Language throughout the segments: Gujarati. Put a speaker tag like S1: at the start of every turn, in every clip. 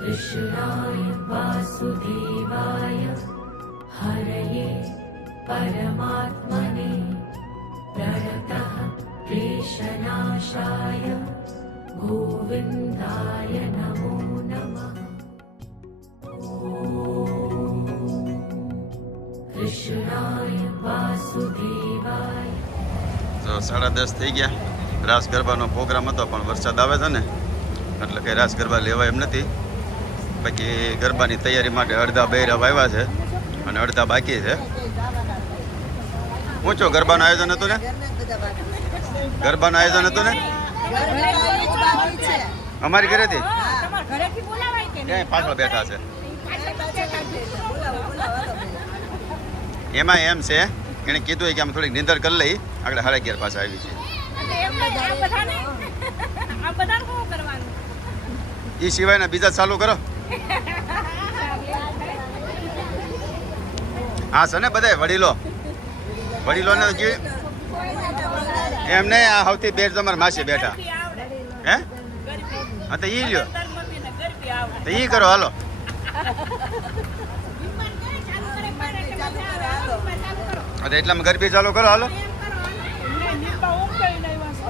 S1: कृष्णाय वासुदेवाय हरये परमात्मने प्रणतः क्लेशनाशाय गोविन्दाय नमो नमः कृष्णाय वासुदेवाय
S2: તો સાડા દસ થઈ ગયા રાસ ગરબાનો પ્રોગ્રામ હતો પણ વરસાદ આવે છે ને એટલે કે રાસ ગરબા લેવાય એમ નથી બાકી ગરબાની તૈયારી માટે અડધા બૈરા વાવ્યા છે અને અડધા બાકી છે. ઊંચો ગરબાનું આયોજન હતું ને? ગરબાનું આયોજન હતું ને? અમારી ઘરેથી? ક્યાંય પાછળ બેઠા છે? એમાં એમ છે, એણે કીધું કે આમ થોડીક નિંદર કરી લઈ, આગળ સાડા અગિયાર પાસે આવી
S3: કરવાનું
S2: એ સિવાયના બીજા ચાલુ કરો. હા છે ને બધા વડીલો. વડીલોને ને જે એમ નહીં આ સૌથી બેર તમારે માસી બેઠા. હે? હા, તો ઈ લ્યો. તો ઈ કરો, હાલો. હા, તો એટલામાં ગરબી ચાલુ કરો, હાલો
S3: એમ કરો હાલો. નહીં, નીપા ઊંઘ કરીને આવ્યા છો.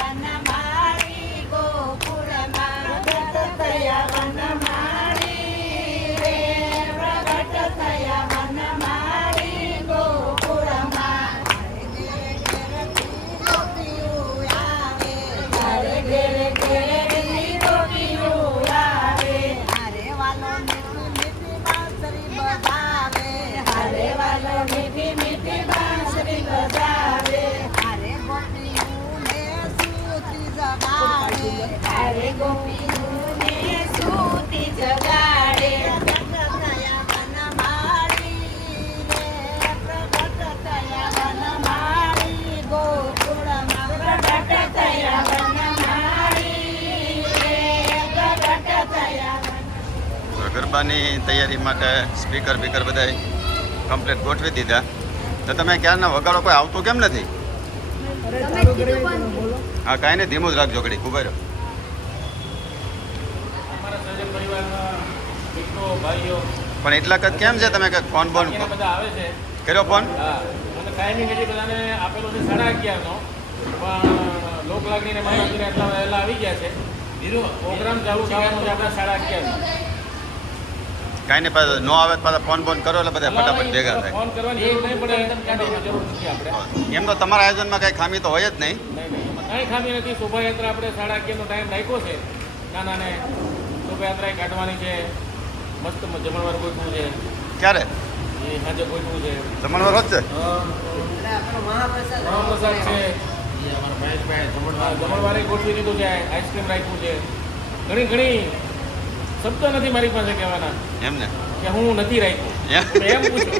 S2: માટે સ્પીકર બીકર બધા કમ્પ્લેટ ગોઠવી દીધા. તો તમે ક્યારના વગાડો કોઈ આવતો કેમ નથી? હા કાંઈ નહીં ધીમું જ રાખજો ઘડી ખૂબ રહ્યો પણ એટલા કદ કેમ છે તમે કંઈક ફોન બોન કર્યો ફોન
S4: લોક લાગણીને માહિતીને એટલા વહેલા આવી ગયા છે. પ્રોગ્રામ ચાલુ થવાનો છે આપણે સાડા અગિયારનો.
S2: કાંઈ નહીં પાછા ન આવે પાછા ફોન બોન કરો એટલે બધા ફટાફટ ભેગા થાય.
S4: ફોન
S2: એમ તો તમારા આયોજનમાં કાંઈ ખામી તો હોય જ નહીં.
S4: કાંઈ ખામી નથી. શોભાયાત્રા આપણે સાડા અગિયારનો ટાઈમ રાખ્યો છે. નાનાને શોભાયાત્રા કાઢવાની છે. મસ્ત જમણવાર ગોઠવું છે.
S2: ક્યારે?
S4: એ સાંજે ગોઠવું છે.
S2: જમણવાર હોત છે?
S4: મહાપ્રસાદ છે. જમણવારે ગોઠવી દીધું છે. આઈસ્ક્રીમ રાખ્યું છે. ઘણી ઘણી. શબ્દ નથી મારી પાસે કહેવાના.
S2: એમ ને?
S4: કે હું નથી રાખ્યું.
S2: એમ?
S4: પૂછો.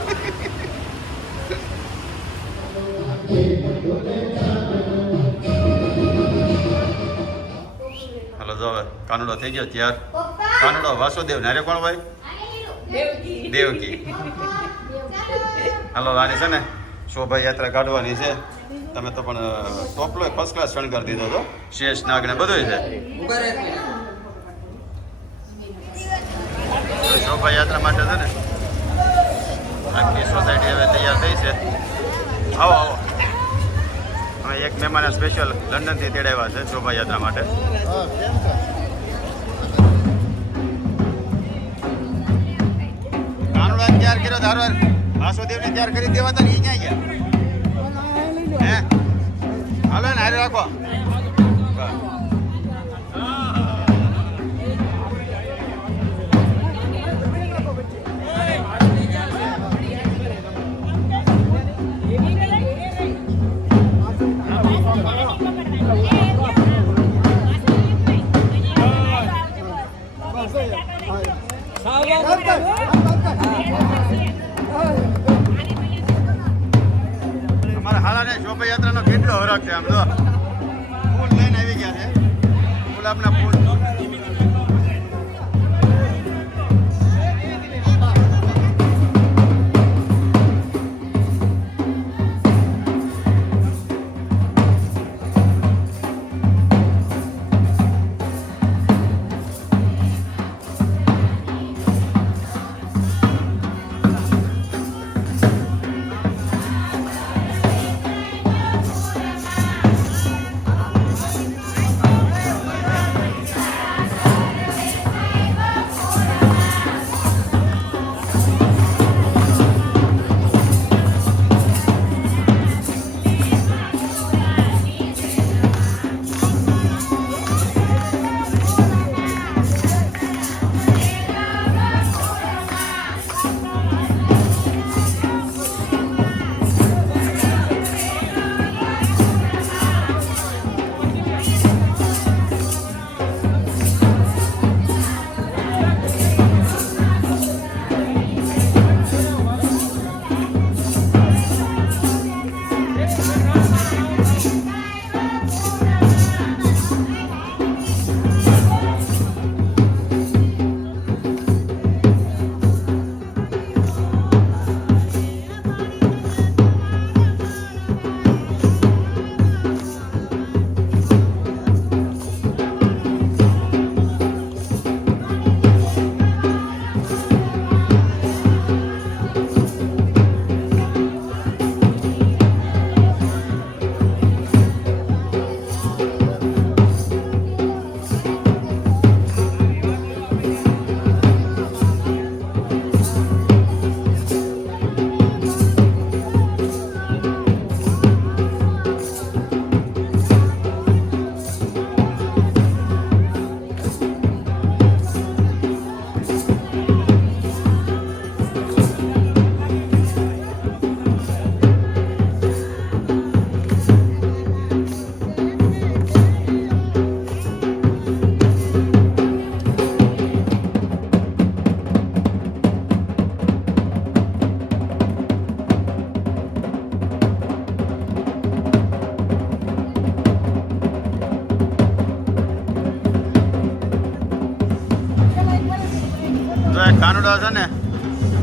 S2: હાલો જો હવે કાનુડો થઈ ગયો ત્યાર. કાનુડો વાસુદેવ નારે કોણ ભાઈ દેવકી. હાલો આની છે ને શોભાયાત્રા કાઢવાની છે. તમે તો પણ ટોપલો ફર્સ્ટ ક્લાસ શણગાર દીધો હતો શેષ નાગ ને બધું છે તો શોભાયાત્રા માટે છે ને આખી સોસાયટી હવે તૈયાર થઈ છે. આવો આવો. અમે એક મહેમાને સ્પેશિયલ લંડનથી તેડાવ્યા છે શોભાયાત્રા માટે. કાનુડા તૈયાર કર્યો ધારવાર વાસુદેવને તૈયાર કરી દેવા તો ને એ ક્યાં ગયા? હે? હાલો ને હારે રાખો. atacağım dur.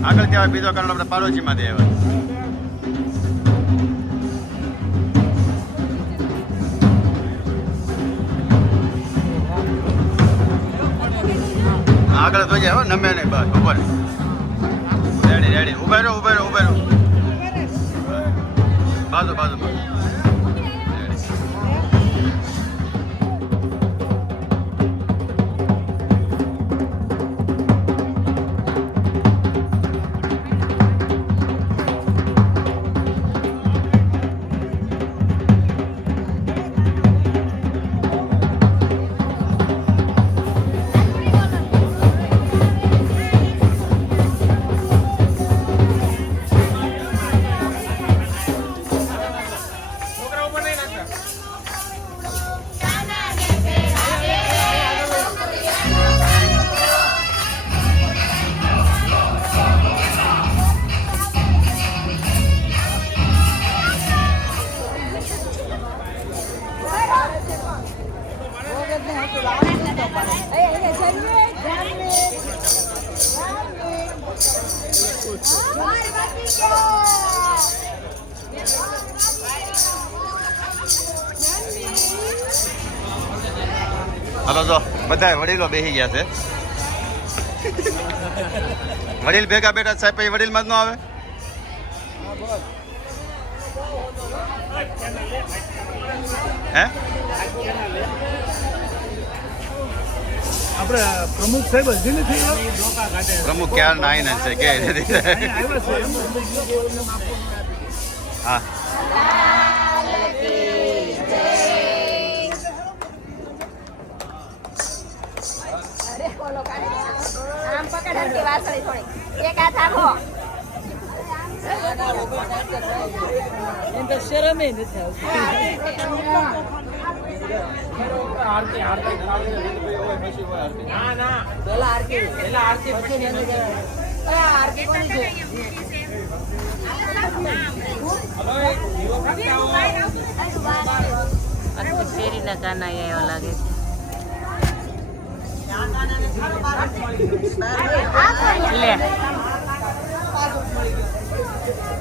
S2: આગળ કહેવાય બીજો કારણ આપણે પાડોશીમાંથી દેવા આગળ તો જાય નમે નહીં બસ ઉપર રેડી રેડી. ઊભા રહો ઊભા રહો, ઉભે રહો. બાજુ બાજુ બાજુ. બધા વડીલો બેસી ગયા છે. વડીલ ભેગા બેઠા સાહેબ પછી વડીલમાં જ ન આવે? હે?
S5: આપણે પ્રમુખ સાહેબ હજી નથી
S2: પ્રમુખ ક્યાં નાઈ ને છે કે? હા.
S3: હરકી વાસળી થોડી. એક હાથ આખો.
S6: શેરીના કાના એવા લાગે લે.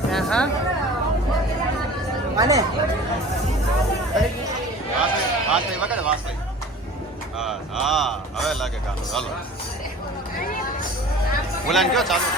S6: હા
S2: હા હા હવે લાગે કાલો ચાલો બોલાને કયો ચાલુ?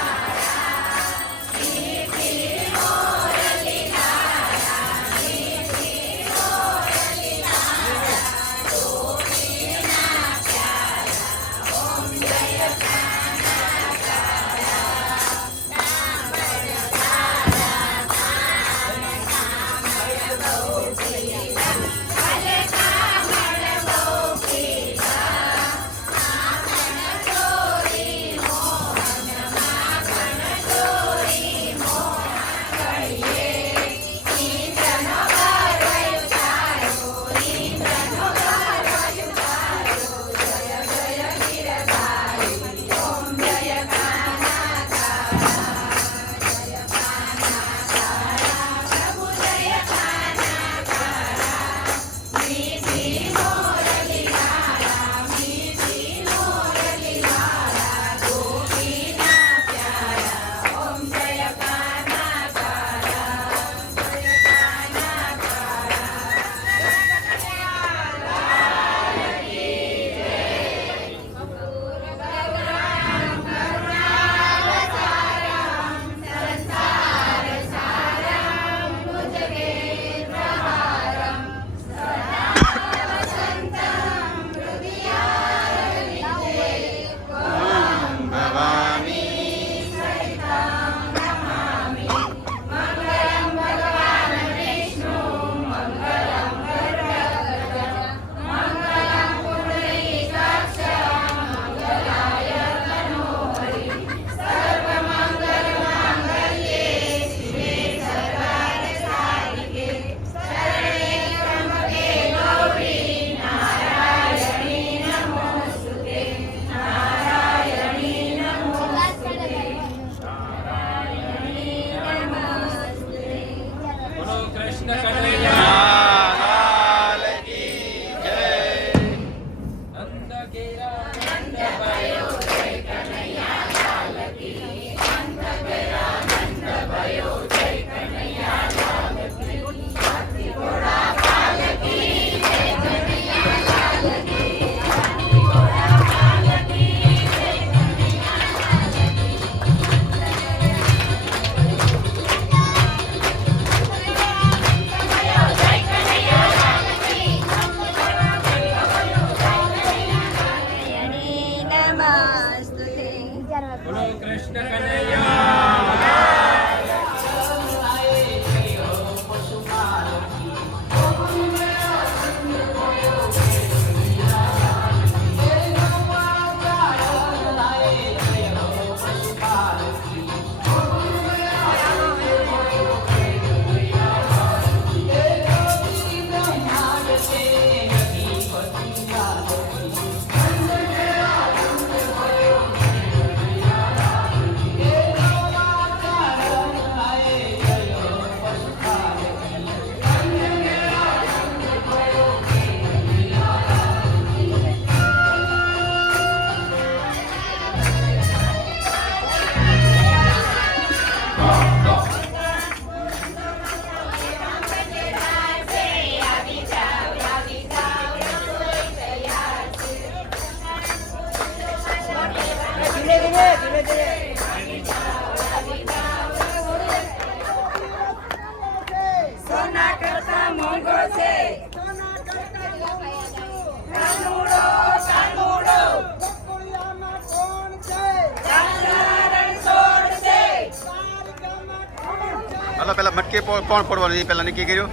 S2: કોણ ફોડવાનું? એ પેલા નક્કી કર્યું?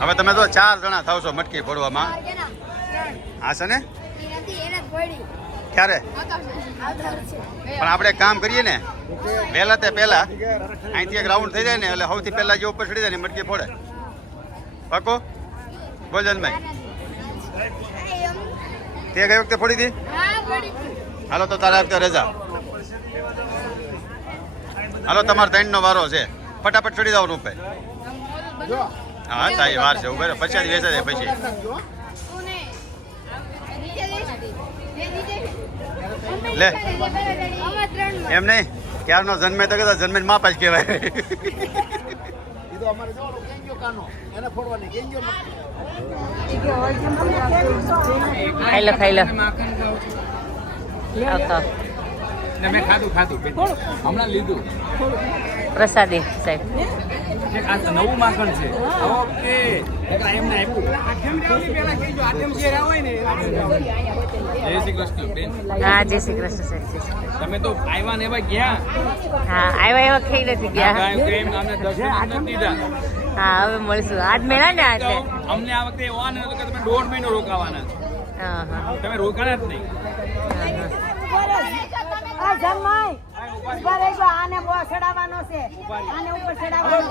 S2: હવે તમે તો ચાર જણા થાવ છો મટકી ફોડવામાં. હા છે ને? ક્યારે? પણ આપણે કામ કરીએ ને. પહેલા તે પહેલા અહીંથી એક રાઉન્ડ થઈ જાય ને, એટલે સૌથી પહેલા જે ઉપર ચડી જાય ને મટકી ફોડે. પાકો? ભોજનભાઈ તે ગઈ વખતે ફોડી હતી? હાલો તો તારા વખતે રજા. હાલો, તમારે ત્રણનો વારો છે. ફટાફટ ચડી જાવ રૂપે. હા થાય એ વાર છે ઉભે પછી વેચાય જાય પછી. લે. એમ નહીં ક્યારનો જન્મે તો કહેતા જન્મે માપા જ કહેવાય.
S6: ખાઈ લો ખાઈ લો. આવતો
S5: મેં ખાધું ખાધું બેન. હમણાં લીધું.
S6: પ્રસાદી સાહેબ.
S5: તો નવું માખણ છે. ઓકે. એમને આપ્યું. જય શ્રી કૃષ્ણ
S6: હા જય શ્રી કૃષ્ણ સાહેબ જય શ્રી કૃષ્ણ.
S5: તમે તો આવ્યા ને એવા ગયા?
S6: હા આવ્યા એવા ખાઈ નથી ગયા. હા હવે મળશું. આજ મેળા ને
S5: તો
S6: આજે
S5: અમને આ વખતે એવા ને તમે દોઢ મહિનો રોકાવાના. છો.
S6: હા હા.
S5: તમે રોકાણા જ નહીં.
S7: જમાઈ ઊભા રહેજો આને બહુ ચડાવવાનો છે. આને ઉપર ચડાવવાનો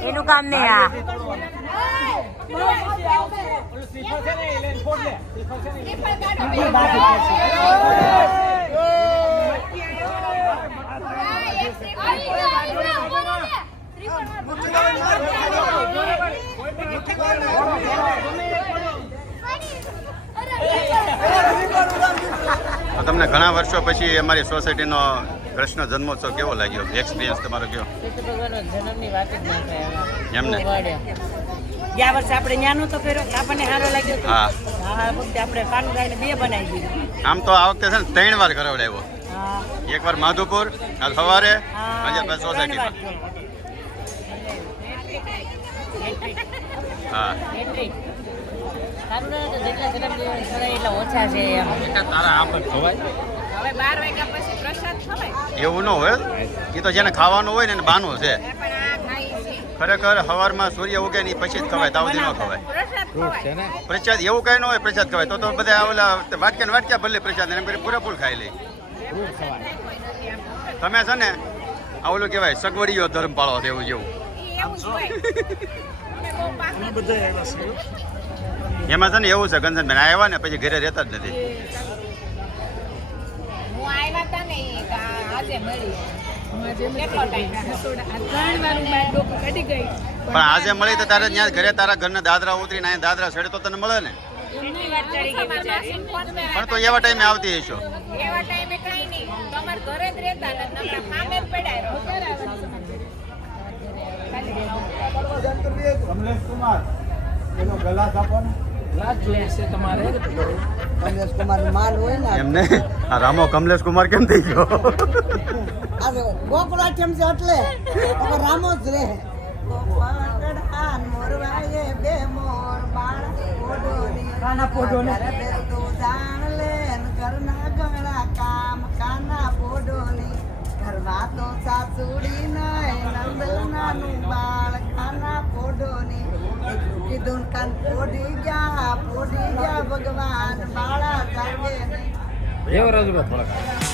S6: એનું કામ નહીં આ.
S2: તો તમને ઘણા વર્ષો પછી અમારી સોસાયટીનો કૃષ્ણ જન્મોત્સવ કેવો લાગ્યો? એક્સપિરિયન્સ તમારો કયો એમને?
S7: ગયા વર્ષે આપણે ન્યાનો તો ફેરો આપણને સારો લાગ્યો
S2: હા.
S7: આ વખતે આપણે પાનું ગાયને બે બનાવી દીધું.
S2: આમ તો આ વખતે છે ને ત્રણ વાર કરાવડાવ્યો
S7: એક
S2: વાર માધુપુર કાલ સવારે આજે આપણે સોસાયટીમાં. હા. એવું ન હોય? એ તો જેને ખાવાનું હોય ને એને બાનું છે.
S8: પણ આ ખાઈ
S2: ખરેખર સવારમાં સૂર્ય ઉગે ની પછી જ ખવાય તાવ ન ખવાય.
S8: પ્રસાદ
S2: એવું કઈ ન હોય પ્રસાદ ખવાય. તો તો બધા ઓલા વાટક્યા ને વાટક્યા ભલે પ્રસાદ એમ કરી પૂરેપૂર ખાઈ લે. તમે છે ને આ ઓલું કહેવાય સગવડીયો ધર્મ પાળો છે એવું જેવું. એમાં છે ને એવું છે ગંજનબેન આવ્યા ને પછી ઘરે રહેતા જ નથી.
S8: હું આવ્યા હતા ને આજે મળી.
S2: પણ આજે મળી તો તારે ત્યાં ઘરે તારા ઘરના દાદરા ઉતરીને અહીંયા દાદરા છેડે તો તને મળે ને? પણ તો એવા ટાઈમે આવતી હશો.
S8: એવા ટાઈમે કઈ નહીં. તમારે ઘરે જ રહેતા નથી સામે જ પડ્યા
S3: કમલેશ કુમાર એનો ગલાસ આપો
S2: એમને? આ રામો કમલેશ કુમાર કેમ થઈ ગયો?
S7: ગોકળા કેમ છે એટલે. રામો જ
S3: રે ઘરમાં તો સાસુડી નાય નંદલ નાનું બાળ ખાના પોડો ની કીધું કાન પોઢી ગયા પોઢી ગયા ભગવાન બાળા જાગે.
S9: એવો રાજુભાઈ થોડાક.